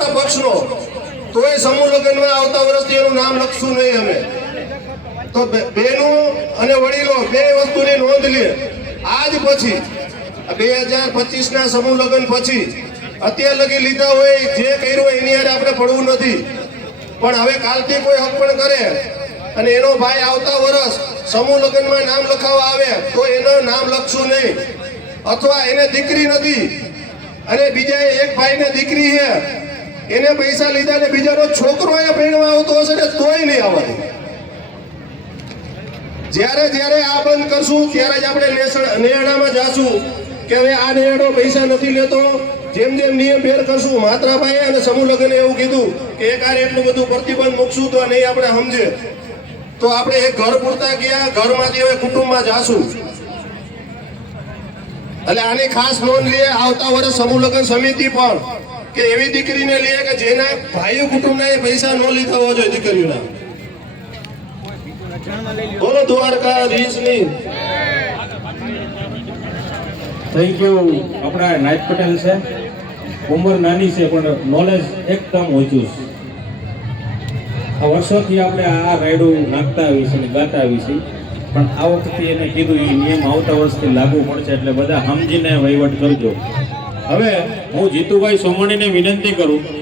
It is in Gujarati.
વાળા પક્ષનો તોય સમૂહ લગ્નમાં આવતા વર્ષથી એનું નામ લખશું નહીં અમે. તો બેનું અને વડીલો, બે વસ્તુની નોંધ લે. આજ પછી, બે હજાર પચીસ ના સમૂહ લગ્ન પછી, અત્યાર લગી લીધા હોય, જે કર્યું હોય, એની હારે આપણે પડવું નથી. પણ હવે કાલથી કોઈ હક પણ કરે. અને એનો ભાઈ આવતા વર્ષ સમૂહ લગ્નમાં નામ લખાવવા આવે, તો એનું નામ લખશું નહીં. અથવા એને દીકરી નથી. અને બીજા એક ભાઈને દીકરી છે. એને પૈસા લીધા ને બીજાનો છોકરો એને ભણવા આવતો હશે ને તોય નહીં આવવાની જ્યારે જ્યારે આ બંધ કરશું, ત્યારે જ આપણે નેહડામાં જાશું કે હવે આ નેહડો પૈસા નથી લેતો. જેમ જેમ નિયમ ફેર કરશું માત્રાભાઈ અને સમૂહ લગ્ન એવું કીધું કે એક હારે એટલું બધું પ્રતિબંધ મૂકશું તો નહીં આપણે સમજે. તો આપણે એક ઘર પૂરતા ગયા, ઘરમાંથી હવે કુટુંબમાં જાશું. એટલે આની ખાસ નોંધ લે આવતા વર્ષ સમૂહ લગ્ન સમિતિ પણ કે એવી દીકરીને લે કે જેના ભાઈઓ કુટુંબના પૈસા ન લીધા હોવા જોઈએ દીકરીઓના. બોલો દ્વારકાધીશની. થેન્ક યુ આપણા નાયક પટેલ છે. ઉંમર નાની છે, પણ નોલેજ એકદમ ઓછું છે. આ વર્ષોથી આપણે આ રાયડું નાખતા આવી છે અને ગાતા આવી છે પણ આ વખતે એને કીધું એ નિયમ આવતા વર્ષથી લાગુ પડશે એટલે બધા સમજીને વહીવટ કરજો. હવે હું જીતુભાઈ સોમાણીને વિનંતી કરું